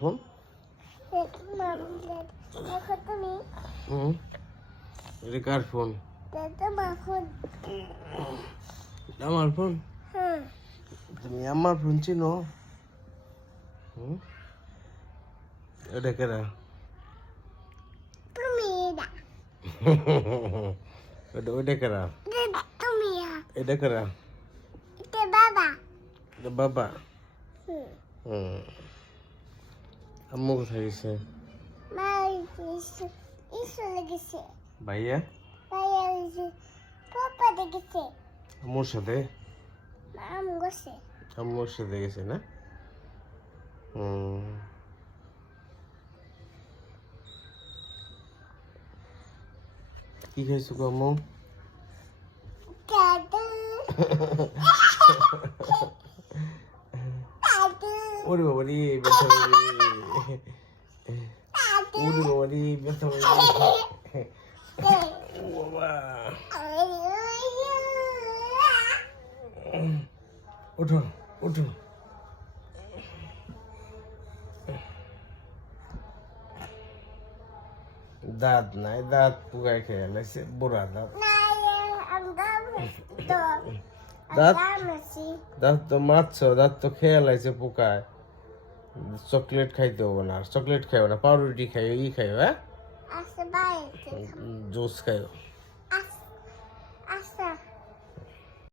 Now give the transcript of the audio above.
Phone এটা কার phone? আমার phone? তুমি আমার ফোন চিনো? এটা কেরা? ওইটা কেরা? এটা কেরা? এটা বাবা? আম্মু কোথায় গেছে? ভাইয়া আম্মুর সাথে? আম্মুর সাথে গেছে না? কি খাইছো গো আম্মু? ওরে বাবা রে ব্যথা ওরে বাবা রে ব্যথা বাবা ওঠো ওঠো দাঁত নাই, দাঁত পুকায় খেয়ে লাগছে, বুড়া দাঁত। দাঁত তো মারছ, দাঁত তো খেয়ে লাগছে পোকায়। চকলেট খাইতে হবো না, চকলেট খাইও না, পাউরুটি খাইও, খাইও, জুস খাইও।